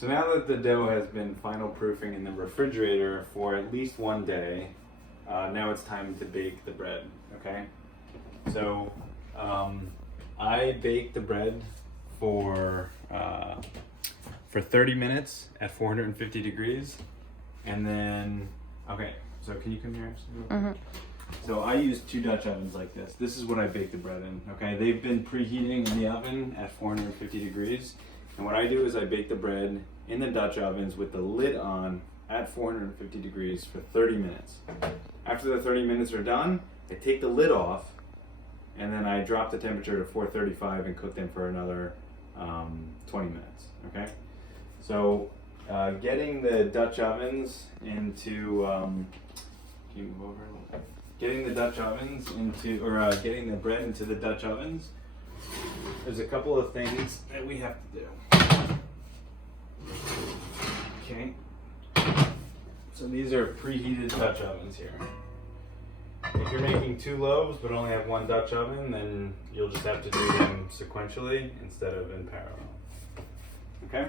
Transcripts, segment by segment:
So now that the dough has been final proofing in the refrigerator for at least 1 day, now it's time to bake the bread, okay? So I bake the bread for 30 minutes at 450 degrees. And then, okay, so can you come here? Mm-hmm. So I use 2 Dutch ovens like this. This is what I bake the bread in, okay? They've been preheating in the oven at 450 degrees. And what I do is I bake the bread in the Dutch ovens with the lid on at 450 degrees for 30 minutes. After the 30 minutes are done, I take the lid off and then I drop the temperature to 435 and cook them for another 20 minutes, okay? So getting the Dutch ovens into, can you move over a little bit? Getting the Dutch ovens into, or getting the bread into the Dutch ovens, there's a couple of things that we have to do. Okay, so these are preheated Dutch ovens here. If you're making 2 loaves but only have 1 Dutch oven, then you'll just have to do them sequentially instead of in parallel. Okay,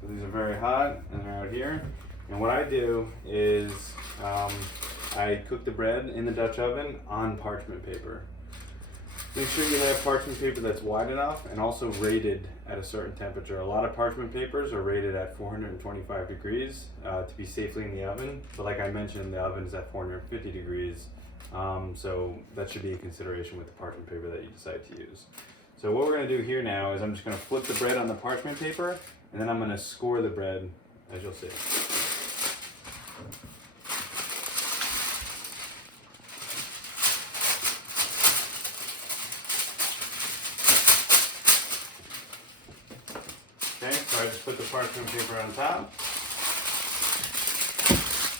so these are very hot and they're out here. And what I do is I cook the bread in the Dutch oven on parchment paper. Make sure you have parchment paper that's wide enough and also rated at a certain temperature. A lot of parchment papers are rated at 425 degrees to be safely in the oven. But like I mentioned, the oven is at 450 degrees. So that should be a consideration with the parchment paper that you decide to use. So what we're going to do here now is I'm just going to flip the bread on the parchment paper and then I'm going to score the bread, as you'll see. Okay, so I just put the parchment paper on top,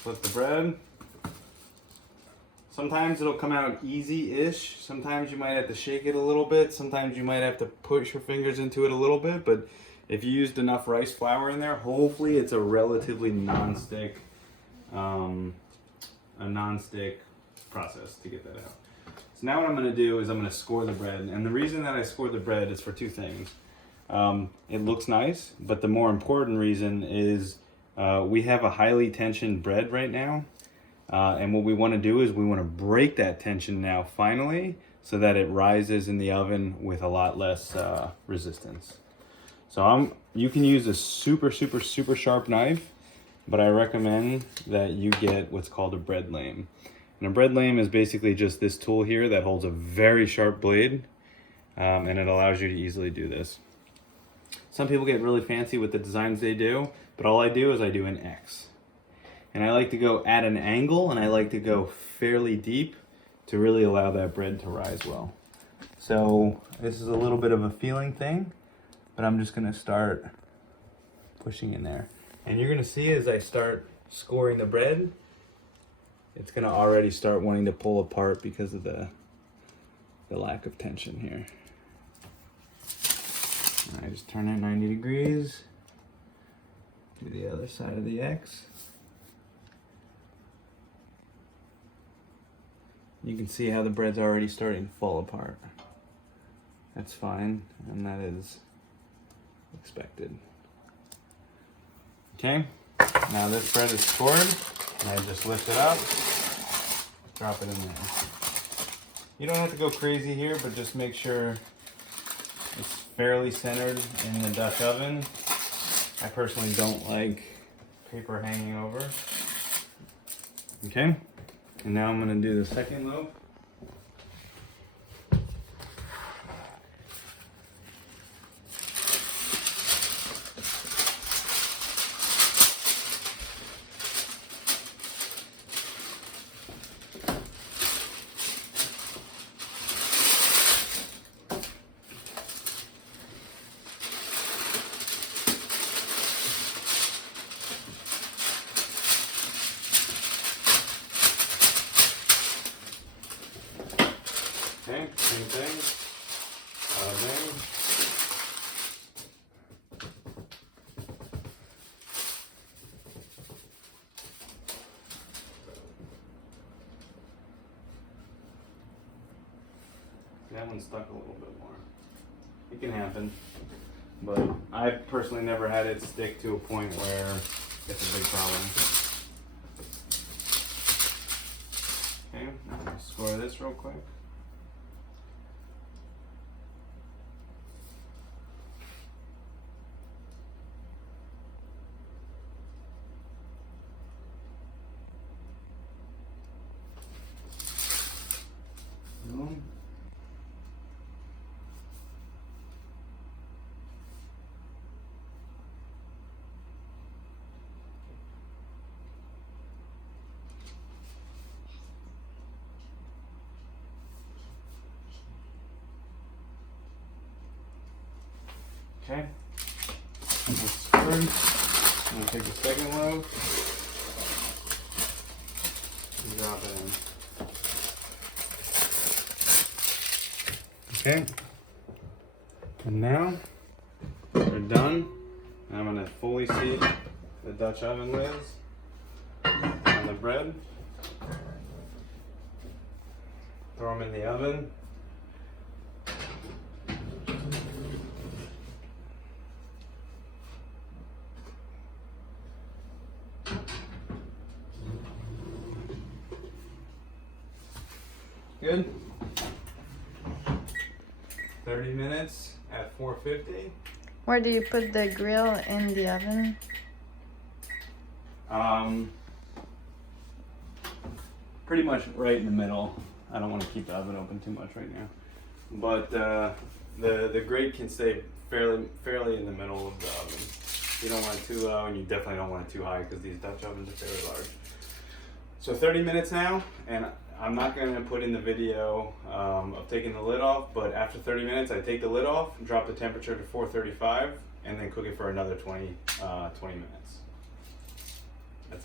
flip the bread. Sometimes it'll come out easy-ish, sometimes you might have to shake it a little bit, sometimes you might have to push your fingers into it a little bit, but if you used enough rice flour in there, hopefully it's a relatively non-stick, process to get that out. So now what I'm going to do is I'm going to score the bread, and the reason that I score the bread is for 2 things. It looks nice, but the more important reason is we have a highly tensioned bread right now. And what we want to do is we want to break that tension now finally so that it rises in the oven with a lot less resistance. So you can use a super sharp knife, but I recommend that you get what's called a bread lame. And a bread lame is basically just this tool here that holds a very sharp blade, and it allows you to easily do this. Some people get really fancy with the designs they do, but all I do is I do an X. And I like to go at an angle and I like to go fairly deep to really allow that bread to rise well. So this is a little bit of a feeling thing, but I'm just gonna start pushing in there. And you're gonna see as I start scoring the bread, it's gonna already start wanting to pull apart because of the lack of tension here. And I just turn it 90 degrees, do the other side of the X. You can see how the bread's already starting to fall apart. That's fine, and that is expected. Okay, now this bread is scored, and I just lift it up, drop it in there. You don't have to go crazy here, but just make sure it's fairly centered in the Dutch oven. I personally don't like paper hanging over. Okay. And now I'm going to do the second loaf. Okay, same thing. That one stuck a little bit more. It can happen. but I've personally never had it stick to a point where it's a big problem. Okay, now I'll score this real quick. Boom. Okay, that's screwed. I'm gonna take the second loaf and drop it in. Okay, and now we're done. I'm gonna fully seat the Dutch oven lids on the bread. Throw them in the oven. Good. 30 minutes at 450. Where do you put the grill in the oven? Pretty much right in the middle. I don't want to keep the oven open too much right now, but the grate can stay fairly in the middle of the oven. You don't want it too low, and you definitely don't want it too high because these Dutch ovens are fairly large. So 30 minutes now, and I'm not going to put in the video of taking the lid off, but after 30 minutes I take the lid off, drop the temperature to 435, and then cook it for another 20 minutes.